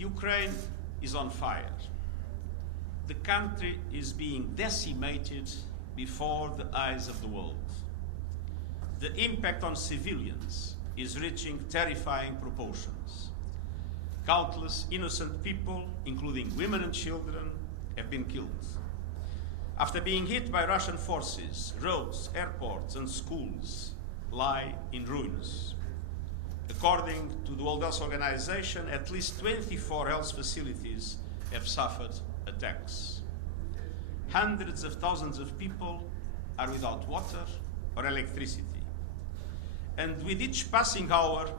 Ukraine is on fire. The country is being decimated before the eyes of the world. The impact on civilians is reaching terrifying proportions. Countless innocent people, including women and children, have been killed. After being hit by Russian forces, roads, airports, and schools lie in ruins. According to the World Health Organization, at least 24 health facilities have suffered attacks. Hundreds of thousands of people are without water or electricity. And with each passing hour,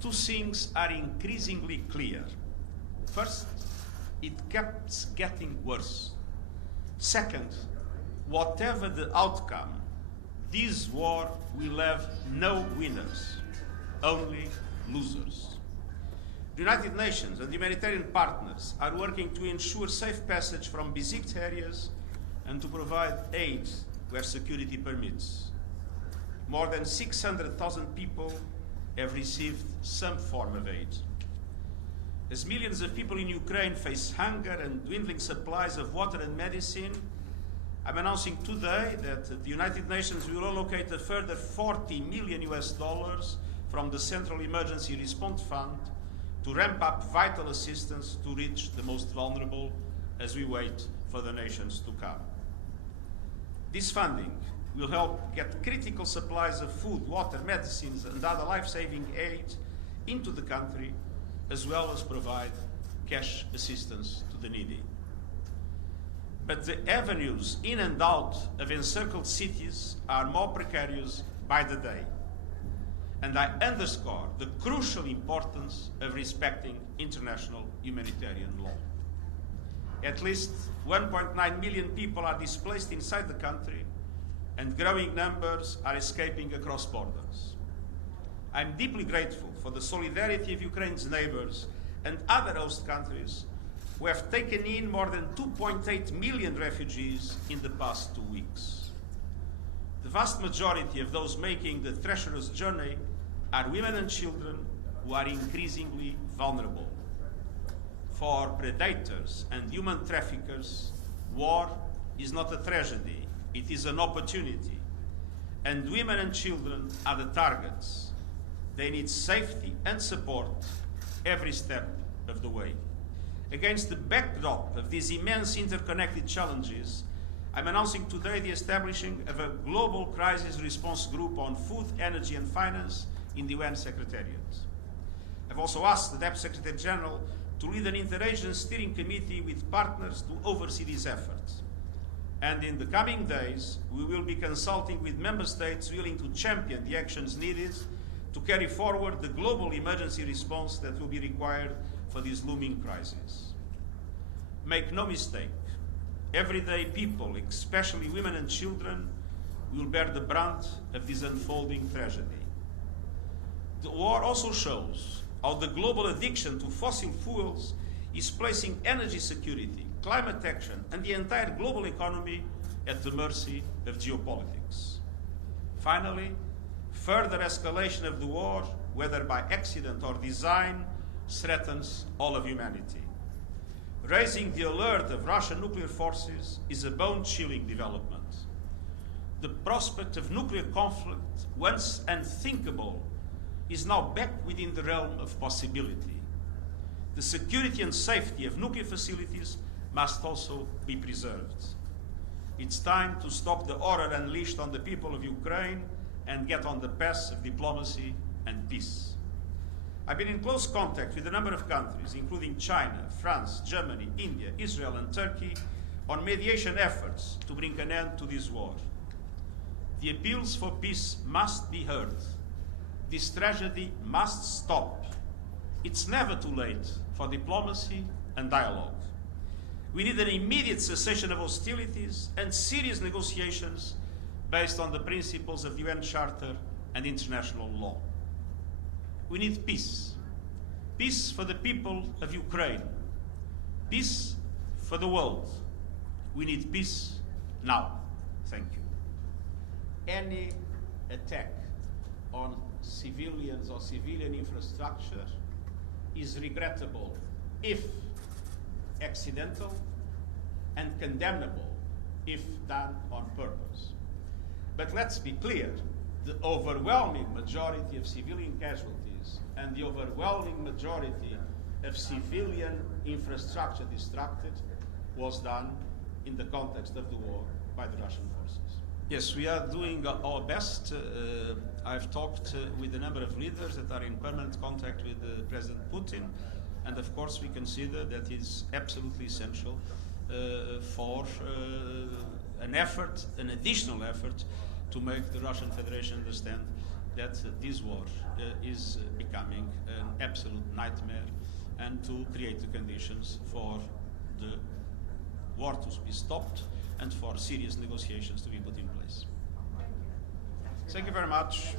two things are increasingly clear. First, it keeps getting worse. Second, whatever the outcome, this war will have no winners, only losers. The United Nations and humanitarian partners are working to ensure safe passage from besieged areas and to provide aid where security permits. More than 600,000 people have received some form of aid. As millions of people in Ukraine face hunger and dwindling supplies of water and medicine, I'm announcing today that the United Nations will allocate a further $40 million from the Central Emergency Response Fund to ramp up vital assistance to reach the most vulnerable as we wait for the nations to come. This funding will help get critical supplies of food, water, medicines, and other life-saving aid into the country, as well as provide cash assistance to the needy. But the avenues in and out of encircled cities are more precarious by the day. And I underscore the crucial importance of respecting international humanitarian law. At least 1.9 million people are displaced inside the country, and growing numbers are escaping across borders. I'm deeply grateful for the solidarity of Ukraine's neighbors and other host countries who have taken in more than 2.8 million refugees in the past 2 weeks. The vast majority of those making the treacherous journey are women and children who are increasingly vulnerable. For predators and human traffickers, war is not a tragedy, it is an opportunity. And women and children are the targets. They need safety and support every step of the way. Against the backdrop of these immense interconnected challenges, I'm announcing today the establishing of a global crisis response group on food, energy and finance in the UN Secretariat. I've also asked the Deputy Secretary General to lead an interagency steering committee with partners to oversee these efforts. And in the coming days, we will be consulting with member states willing to champion the actions needed to carry forward the global emergency response that will be required for this looming crisis. Make no mistake, everyday people, especially women and children, will bear the brunt of this unfolding tragedy. The war also shows how the global addiction to fossil fuels is placing energy security, climate action, and the entire global economy at the mercy of geopolitics. Finally, further escalation of the war, whether by accident or design, threatens all of humanity. Raising the alert of Russian nuclear forces is a bone-chilling development. The prospect of nuclear conflict, once unthinkable, is now back within the realm of possibility. The security and safety of nuclear facilities must also be preserved. It's time to stop the horror unleashed on the people of Ukraine and get on the path of diplomacy and peace. I've been in close contact with a number of countries, including China, France, Germany, India, Israel, and Turkey, on mediation efforts to bring an end to this war. The appeals for peace must be heard. This tragedy must stop. It's never too late for diplomacy and dialogue. We need an immediate cessation of hostilities and serious negotiations based on the principles of the UN Charter and international law. We need peace. Peace for the people of Ukraine. Peace for the world. We need peace now. Thank you. Any attack on civilians or civilian infrastructure is regrettable if accidental, and condemnable if done on purpose. But let's be clear, the overwhelming majority of civilian casualties and the overwhelming majority of civilian infrastructure destructed was done in the context of the war by the Russian forces. Yes, we are doing our best. I've talked with a number of leaders that are in permanent contact with President Putin, and of course we consider that it is absolutely essential for an effort, an additional effort, to make the Russian Federation understand that this war is becoming an absolute nightmare, and to create the conditions for the war to be stopped and for serious negotiations to be put in place. Thank you very much.